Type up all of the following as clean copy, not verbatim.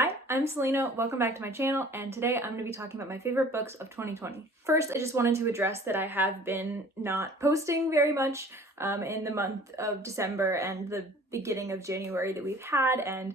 Hi, I'm Selena, welcome back to my channel, and today I'm going to be talking about my favorite books of 2020. First, I just wanted to address that I have been not posting very much in the month of December and the beginning of January that we've had, and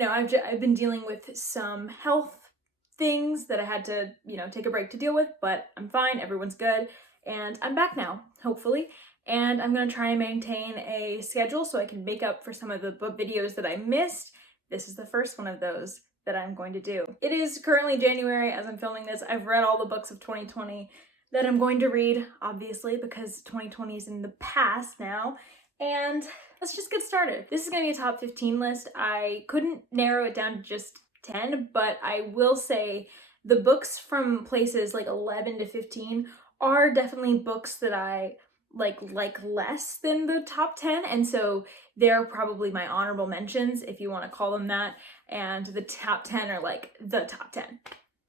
I've been dealing with some health things that I had to, take a break to deal with, but I'm fine, everyone's good, and I'm back now, hopefully. And I'm going to try and maintain a schedule so I can make up for some of the book videos that I missed. This is the first one of those that I'm going to do. It is currently January as I'm filming this. I've read all the books of 2020 that I'm going to read, obviously, because 2020 is in the past now. And let's just get started. This is going to be a top 15 list. I couldn't narrow it down to just 10, but I will say the books from places like 11 to 15 are definitely books that I like less than the top 10, and so they're probably my honorable mentions, if you want to call them that, and the top 10 are like the top 10.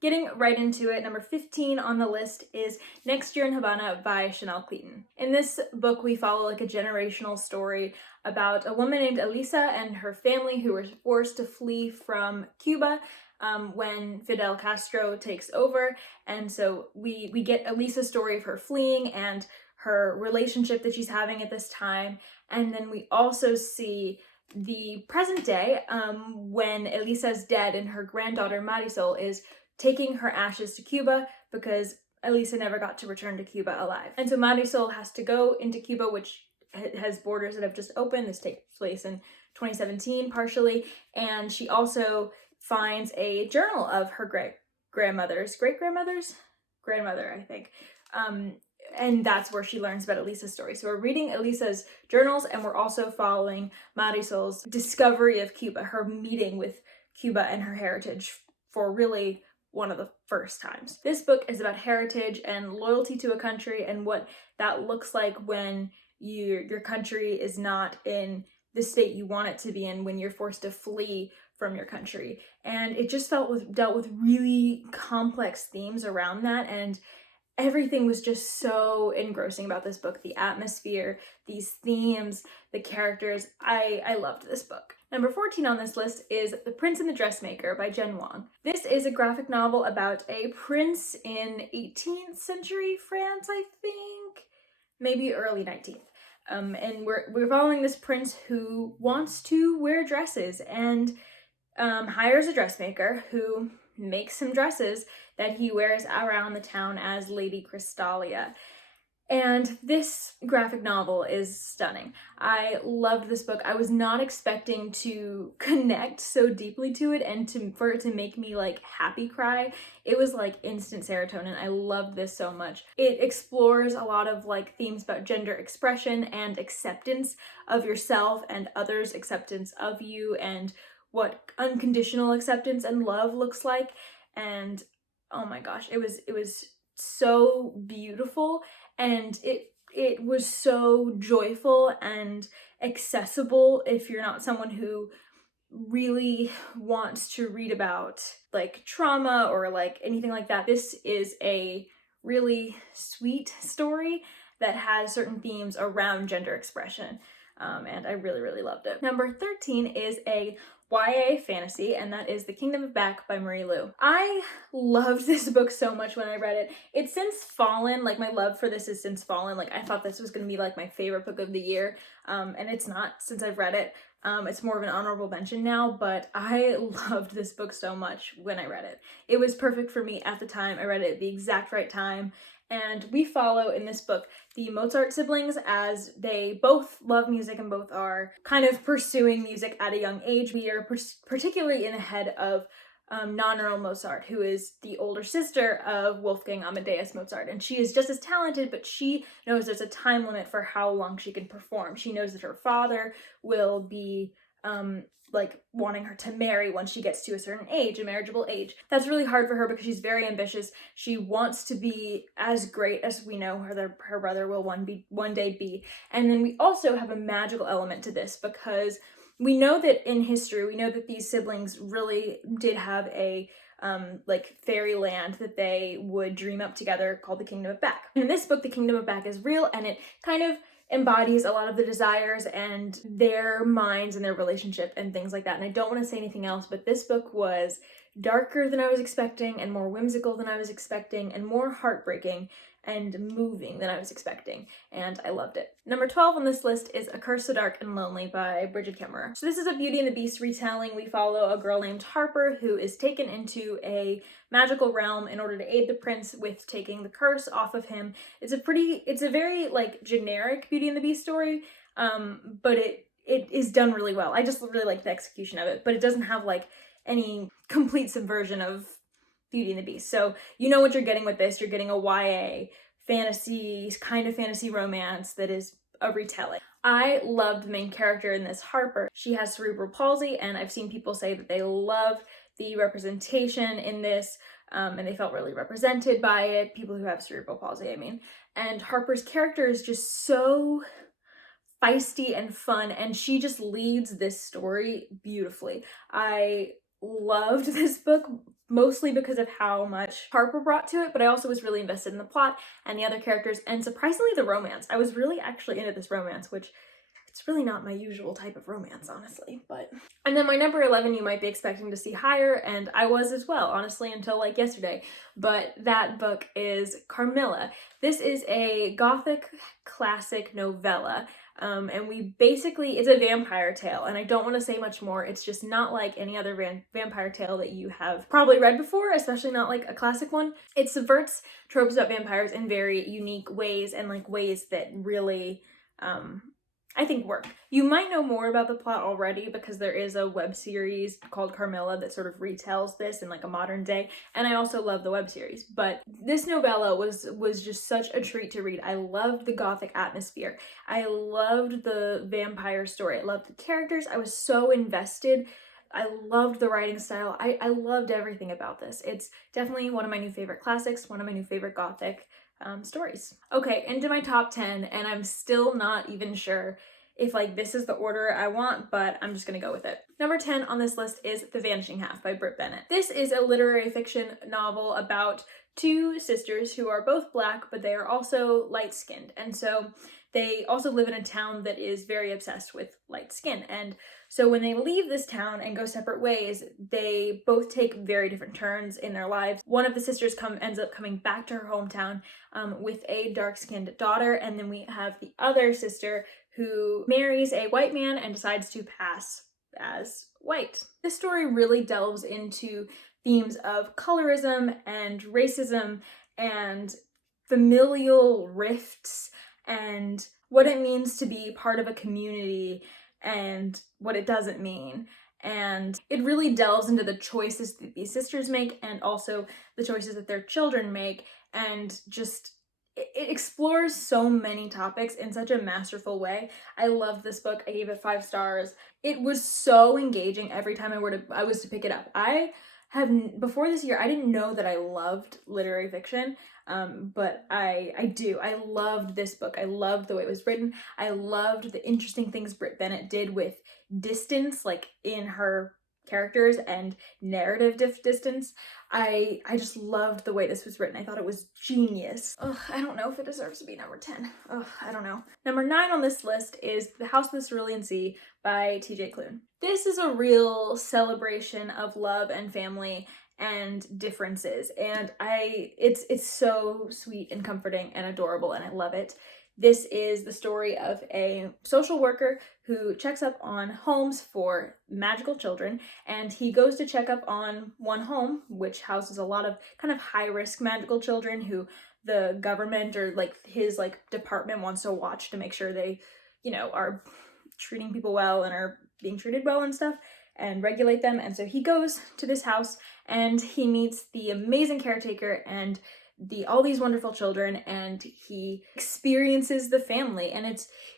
Getting right into it, number 15 on the list is Next Year in Havana by Chanel Cleeton. In this book, we follow like a generational story about a woman named Elisa and her family who were forced to flee from Cuba when Fidel Castro takes over, and so we get Elisa's story of her fleeing and her relationship that she's having at this time, and then we also see the present day when Elisa's dead and her granddaughter Marisol is taking her ashes to Cuba because Elisa never got to return to Cuba alive. And so Marisol has to go into Cuba, which has borders that have just opened. This takes place in 2017 partially, and she also finds a journal of her grandmother, I think. And that's where she learns about Elisa's story. So we're reading Elisa's journals, and we're also following Marisol's discovery of Cuba, her meeting with Cuba and her heritage for really one of the first times. This book is about heritage and loyalty to a country and what that looks like when your country is not in the state you want it to be in, when you're forced to flee from your country. And it just dealt with really complex themes around that, and everything was just so engrossing about this book. The atmosphere, these themes, the characters. I loved this book. Number 14 on this list is The Prince and the Dressmaker by Jen Wang. This is a graphic novel about a prince in 18th century France, I think, maybe early 19th. And we're following this prince who wants to wear dresses and hires a dressmaker who makes him dresses that he wears around the town as Lady Crystalia. And this graphic novel is stunning. I loved this book. I was not expecting to connect so deeply to it and for it to make me like happy cry. It was like instant serotonin. I loved this so much. It explores a lot of like themes about gender expression and acceptance of yourself and others' acceptance of you, and what unconditional acceptance and love looks like. And oh my gosh, it was so beautiful, and it was so joyful and accessible if you're not someone who really wants to read about like trauma or like anything like that. This is a really sweet story that has certain themes around gender expression, and I really, really loved it. Number 13 is a YA fantasy, and that is The Kingdom of Back by Marie Lu. I loved this book so much when I read it. It's since fallen, like my love for this has since fallen. Like I thought this was gonna be like my favorite book of the year, and it's not since I've read it. It's more of an honorable mention now, but I loved this book so much when I read it. It was perfect for me at the time. I read it at the exact right time. And we follow in this book the Mozart siblings as they both love music and both are kind of pursuing music at a young age. We are particularly in the head of Nonneral Mozart, who is the older sister of Wolfgang Amadeus Mozart. And she is just as talented, but she knows there's a time limit for how long she can perform. She knows that her father will be like wanting her to marry once she gets to a certain age, a marriageable age. That's really hard for her because she's very ambitious. She wants to be as great as we know her brother will one day be. And then we also have a magical element to this because we know that in history, we know that these siblings really did have a like fairyland that they would dream up together called the Kingdom of Back. And in this book, the Kingdom of Back is real, and it kind of embodies a lot of the desires and their minds and their relationship and things like that. And I don't want to say anything else, but this book was darker than I was expecting and more whimsical than I was expecting and more heartbreaking and moving than I was expecting, and I loved it. Number 12 on this list is A Curse So Dark and Lonely by Bridget Kemmerer. So this is a Beauty and the Beast retelling. We follow a girl named Harper who is taken into a magical realm in order to aid the prince with taking the curse off of him. It's a very like generic Beauty and the Beast story, but it is done really well. I just really like the execution of it, but it doesn't have like any complete subversion of Beauty and the Beast. So you know what you're getting with this. You're getting a YA fantasy, kind of fantasy romance that is a retelling. I loved the main character in this, Harper. She has cerebral palsy, and I've seen people say that they love the representation in this, and they felt really represented by it. People who have cerebral palsy, I mean. And Harper's character is just so feisty and fun, and she just leads this story beautifully. I loved this book mostly because of how much Harper brought to it, but I also was really invested in the plot and the other characters, and surprisingly the romance. I was really actually into this romance, which it's really not my usual type of romance, honestly, but. And then my number 11 you might be expecting to see higher, and I was as well, honestly, until like yesterday, but that book is Carmilla. This is a gothic classic novella. And it's a vampire tale, and I don't want to say much more. It's just not like any other vampire tale that you have probably read before, especially not like a classic one. It subverts tropes about vampires in very unique ways, and like ways that really, I think work. You might know more about the plot already because there is a web series called Carmilla that sort of retells this in like a modern day, and I also love the web series. But this novella was just such a treat to read. I loved the gothic atmosphere. I loved the vampire story. I loved the characters. I was so invested. I loved the writing style. I loved everything about this. It's definitely one of my new favorite classics, one of my new favorite gothic stories. Okay, into my top 10, and I'm still not even sure if like this is the order I want, but I'm just gonna go with it. Number 10 on this list is The Vanishing Half by Britt Bennett. This is a literary fiction novel about two sisters who are both Black, but they are also light-skinned, and so they also live in a town that is very obsessed with light skin. And so when they leave this town and go separate ways, they both take very different turns in their lives. One of the sisters ends up coming back to her hometown with a dark-skinned daughter, and then we have the other sister who marries a white man and decides to pass as white. This story really delves into themes of colorism and racism and familial rifts and what it means to be part of a community and what it doesn't mean. And it really delves into the choices that these sisters make and also the choices that their children make, and just it explores so many topics in such a masterful way. I loved this book. I gave it 5 stars. It was so engaging every time I was to pick it up. Before this year, I didn't know that I loved literary fiction, but I do. I loved this book. I loved the way it was written. I loved the interesting things Britt Bennett did with distance, like in her characters, and narrative distance. I just loved the way this was written. I thought it was genius. Ugh, I don't know if it deserves to be number 10. Ugh, I don't know. Number 9 on this list is The House of the Cerulean Sea by TJ Klune. This is a real celebration of love and family and differences, and it's so sweet and comforting and adorable, and I love it. This is the story of a social worker who checks up on homes for magical children, and he goes to check up on one home which houses a lot of kind of high-risk magical children who the government or like his like department wants to watch to make sure they, you know, are treating people well and are being treated well and stuff, and regulate them. And so he goes to this house and he meets the amazing caretaker and all these wonderful children, and he experiences the family, and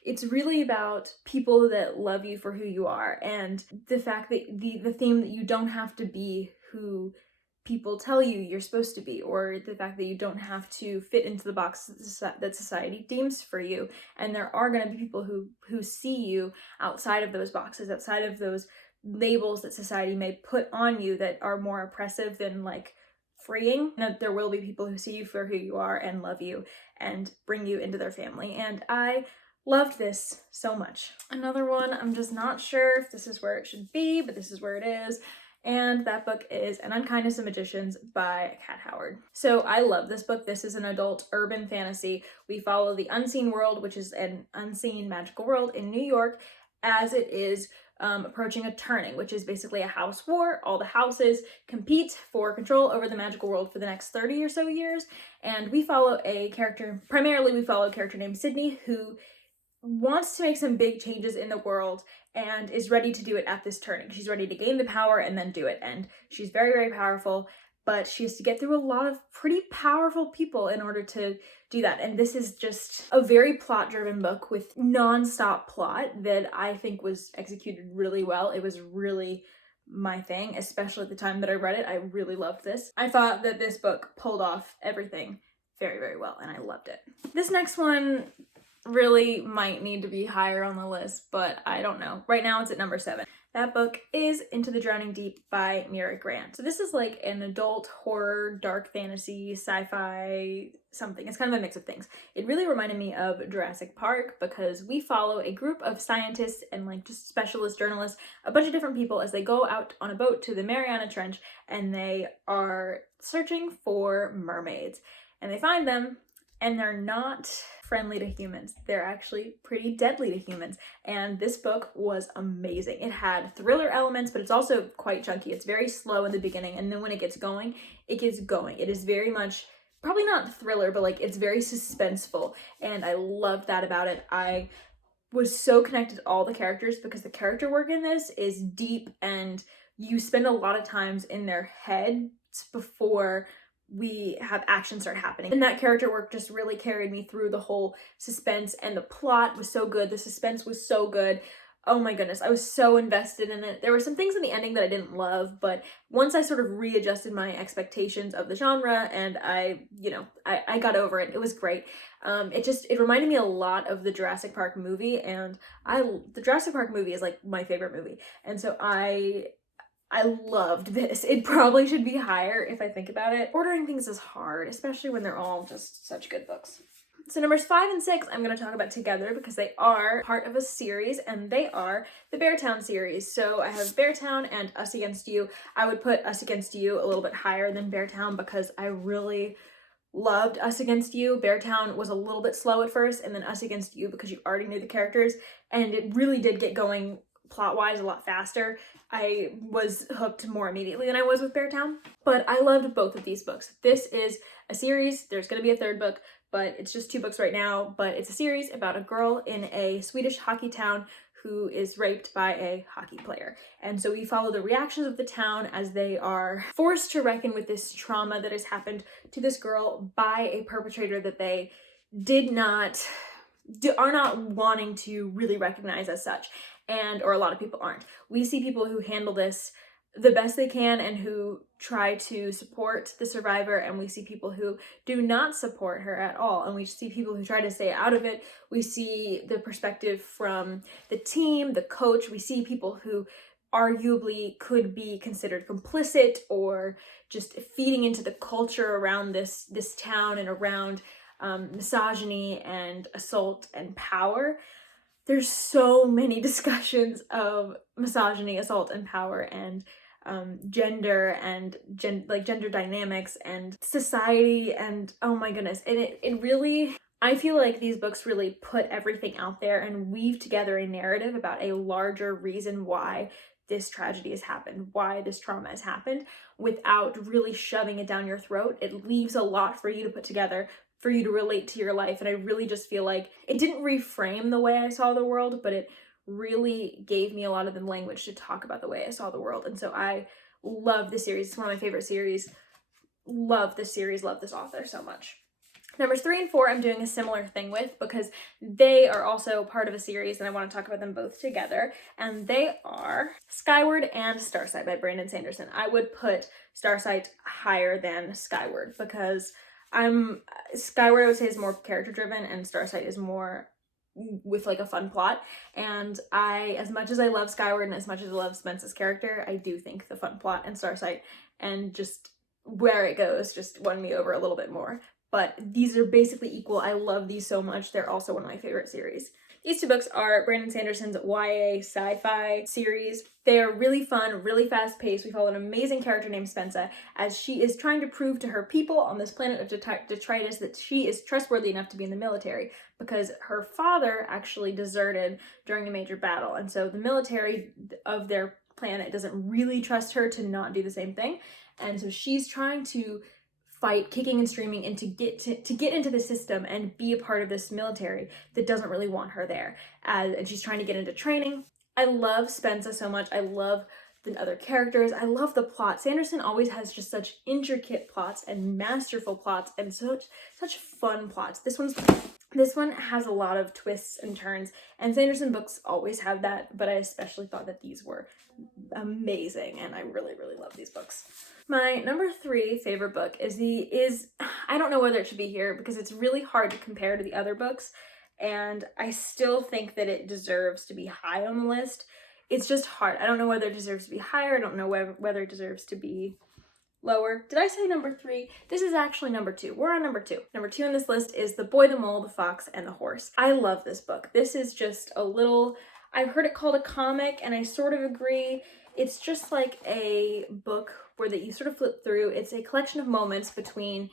it's really about people that love you for who you are, and the fact that the theme that you don't have to be who people tell you you're supposed to be, or the fact that you don't have to fit into the box that society deems for you, and there are going to be people who see you outside of those boxes, outside of those labels that society may put on you that are more oppressive than like freeing. And there will be people who see you for who you are and love you and bring you into their family. And I Loved this so much. Another one, I'm just not sure if this is where it should be, but this is where it is. And that book is An Unkindness of Magicians by Kat Howard. So I love this book. This is an adult urban fantasy. We follow the unseen world, which is an unseen magical world in New York, as it is approaching a turning, which is basically a house war. All the houses compete for control over the magical world for the next 30 or so years. And we follow a character, primarily we follow a character named Sydney, who wants to make some big changes in the world and is ready to do it at this turning. She's ready to gain the power and then do it. And she's very, very powerful, but she has to get through a lot of pretty powerful people in order to do that. And this is just a very plot-driven book with non-stop plot that I think was executed really well. It was really my thing, especially at the time that I read it. I really loved this. I thought that this book pulled off everything very, very well, and I loved it. This next one really might need to be higher on the list, but I don't know. Right now it's at number 7. That book is Into the Drowning Deep by Mira Grant. So this is like an adult horror, dark fantasy, sci-fi, something. It's kind of a mix of things. It really reminded me of Jurassic Park because we follow a group of scientists and like just specialist journalists, a bunch of different people as they go out on a boat to the Mariana Trench and they are searching for mermaids. And they find them and they're not friendly to humans. They're actually pretty deadly to humans. And this book was amazing. It had thriller elements, but it's also quite chunky. It's very slow in the beginning, and then when it gets going, it gets going. It is very much, probably not thriller, but like it's very suspenseful, and I loved that about it. I was so connected to all the characters because the character work in this is deep, and you spend a lot of times in their heads before we have action start happening. And that character work just really carried me through the whole suspense, and the plot was so good. The suspense was so good. Oh my goodness, I was so invested in it. There were some things in the ending that I didn't love, but once I sort of readjusted my expectations of the genre and I got over it. It was great. It reminded me a lot of the Jurassic Park movie, and the Jurassic Park movie is like my favorite movie. And so I loved this. It probably should be higher if I think about it. Ordering things is hard, especially when they're all just such good books. So numbers 5 and 6 I'm going to talk about together because they are part of a series, and they are the Beartown series. So I have Beartown and Us Against You. I would put Us Against You a little bit higher than Beartown because I really loved Us Against You. Beartown was a little bit slow at first, and then Us Against You because you already knew the characters, and it really did get going plot-wise a lot faster. I was hooked more immediately than I was with Beartown, but I loved both of these books. This is a series. There's going to be a third book, but it's just 2 books right now, but it's a series about a girl in a Swedish hockey town who is raped by a hockey player. And so we follow the reactions of the town as they are forced to reckon with this trauma that has happened to this girl by a perpetrator that they are not wanting to really recognize as such. Or a lot of people aren't. We see people who handle this the best they can and who try to support the survivor, and we see people who do not support her at all, and we see people who try to stay out of it. We see the perspective from the team, the coach. We see people who arguably could be considered complicit or just feeding into the culture around this town and around misogyny and assault and power. There's so many discussions of misogyny, assault, and power, and gender and gender dynamics and society, and oh my goodness. And it really, I feel like these books really put everything out there and weave together a narrative about a larger reason why this tragedy has happened, why this trauma has happened, without really shoving it down your throat. It leaves a lot for you to put together, for you to relate to your life. And I really just feel like it didn't reframe the way I saw the world, but it really gave me a lot of the language to talk about the way I saw the world. And so I love this series. It's one of my favorite series. Love this series, love this author so much. Numbers 3 and 4 I'm doing a similar thing with because they are also part of a series and I want to talk about them both together. And they are Skyward and Starsight by Brandon Sanderson. I would put Starsight higher than Skyward because Skyward I would say is more character driven and Starsight is more with like a fun plot. And as much as I love Skyward and as much as I love Spence's character, I do think the fun plot in Starsight and just where it goes just won me over a little bit more. But these are basically equal. I love these so much. They're also one of my favorite series. These two books are Brandon Sanderson's YA sci-fi series. They are really fun, really fast-paced. We follow an amazing character named Spensa as she is trying to prove to her people on this planet of detritus that she is trustworthy enough to be in the military, because her father actually deserted during a major battle, and so the military of their planet doesn't really trust her to not do the same thing, and so she's trying to fight kicking and screaming and to get into the system and be a part of this military that doesn't really want her there, and she's trying to get into training. I love Spensa so much. I love the other characters. I love the plot. Sanderson always has just such intricate plots and masterful plots and such fun plots. This one has a lot of twists and turns, and Sanderson books always have that, but I especially thought that these were amazing, and I really, really love these books. My number 3 favorite book is I don't know whether it should be here because it's really hard to compare to the other books, and I still think that it deserves to be high on the list. It's just hard. I don't know whether it deserves to be higher. I don't know whether it deserves to be lower. Did I say number 3? This is actually number 2. We're on number 2. Number 2 on this list is The Boy, the Mole, the Fox, and the Horse. I love this book. This is just a little, I've heard it called a comic, and I sort of agree. It's just like a book where that you sort of flip through. It's a collection of moments between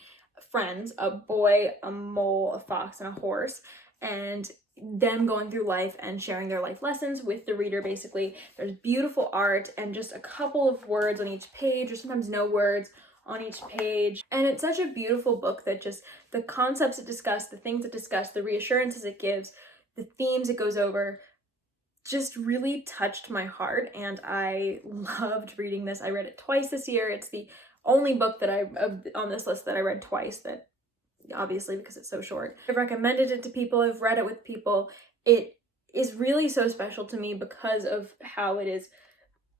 friends, a boy, a mole, a fox, and a horse, and them going through life and sharing their life lessons with the reader, basically. There's beautiful art and just a couple of words on each page, or sometimes no words on each page. And it's such a beautiful book that just the concepts it discusses, the things it discusses, the reassurances it gives, the themes it goes over, just really touched my heart, and I loved reading this. I read it twice this year. It's the only book that on this list that I read twice, that obviously because it's so short. I've recommended it to people, I've read it with people. It is really so special to me because of how it has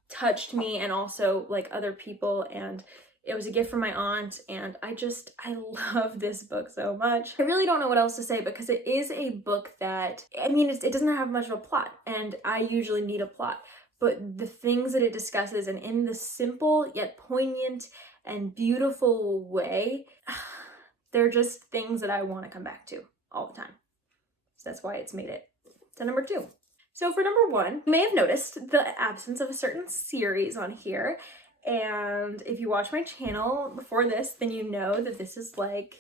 touched me and also like other people, and it was a gift from my aunt, and I love this book so much. I really don't know what else to say because it is a book that, I mean, it doesn't have much of a plot, and I usually need a plot, but the things that it discusses, and in the simple yet poignant and beautiful way, they're just things that I want to come back to all the time. So that's why it's made it to number 2. So for number 1, you may have noticed the absence of a certain series on here. And if you watch my channel before this, then you know that this has like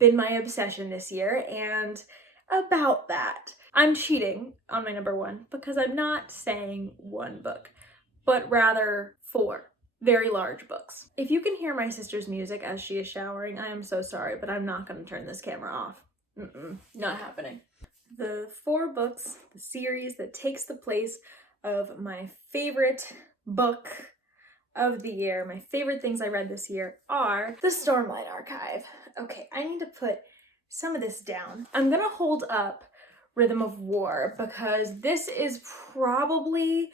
been my obsession this year. And about that, I'm cheating on my number 1 because I'm not saying 1 book, but rather 4 very large books. If you can hear my sister's music as she is showering, I am so sorry, but I'm not going to turn this camera off. Not happening. The 4 books, the series that takes the place of my favorite book of the year, my favorite things I read this year, are the Stormlight Archive. Okay, I need to put some of this down. I'm gonna hold up Rhythm of War because this is probably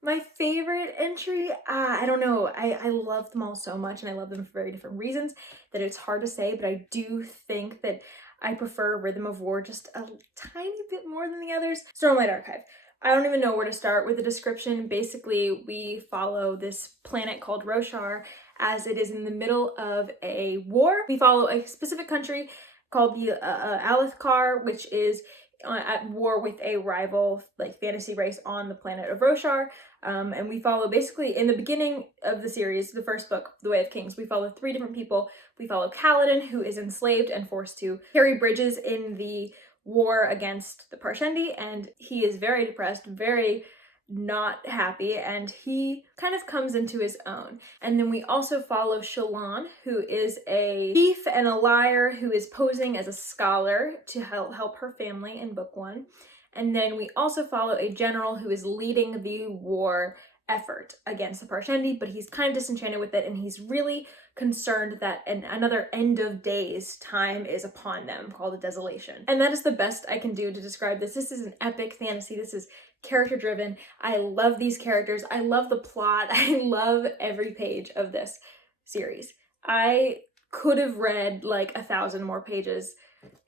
my favorite entry. I don't know, I love them all so much, and I love them for very different reasons that it's hard to say, but I do think that I prefer Rhythm of War just a tiny bit more than the others. Stormlight Archive. I don't even know where to start with the description. Basically, we follow this planet called Roshar as it is in the middle of a war. We follow a specific country called the Alethkar, which is at war with a rival like fantasy race on the planet of Roshar. And we follow basically in the beginning of the series, the first book, The Way of Kings, we follow 3 different people. We follow Kaladin, who is enslaved and forced to carry bridges in the war against the Parshendi, and he is very depressed, very not happy, and he kind of comes into his own. And then we also follow Shallan, who is a thief and a liar who is posing as a scholar to help her family in book 1. And then we also follow a general who is leading the war effort against the Parshendi, but he's kind of disenchanted with it, and he's really concerned that another end of days time is upon them, called a desolation. And that is the best I can do to describe this. This is an epic fantasy. This is character driven. I love these characters. I love the plot. I love every page of this series. I could have read like 1,000 more pages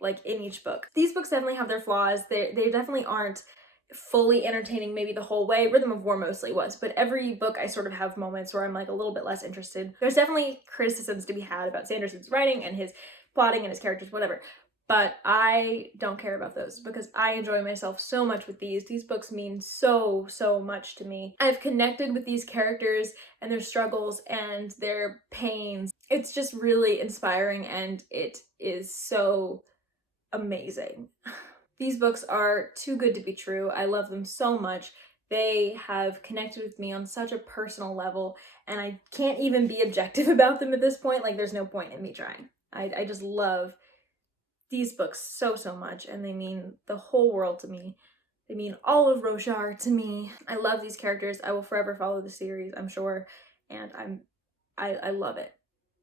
like in each book. These books definitely have their flaws. They definitely aren't fully entertaining maybe the whole way. Rhythm of War mostly was, but every book I sort of have moments where I'm like a little bit less interested. There's definitely criticisms to be had about Sanderson's writing and his plotting and his characters, whatever. but I don't care about those because I enjoy myself so much with these. These books mean so, so much to me. I've connected with these characters and their struggles and their pains. It's just really inspiring and it is so amazing. These books are too good to be true. I love them so much. They have connected with me on such a personal level, and I can't even be objective about them at this point. Like, there's no point in me trying. I just love these books so, so much, and they mean the whole world to me. They mean all of Roshar to me. I love these characters. I will forever follow the series, I'm sure, and I love it.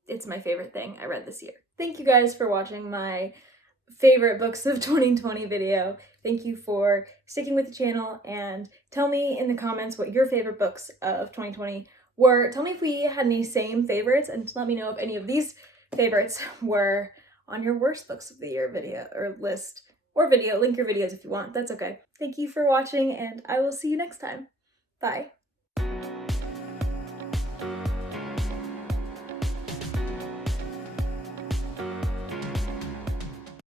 It's my favorite thing I read this year. Thank you guys for watching my favorite books of 2020 video. Thank you for sticking with the channel, and tell me in the comments what your favorite books of 2020 were. Tell me if we had any same favorites, and let me know if any of these favorites were on your worst books of the year video or list or video. Link your videos if you want. That's okay. Thank you for watching, and I will see you next time. Bye.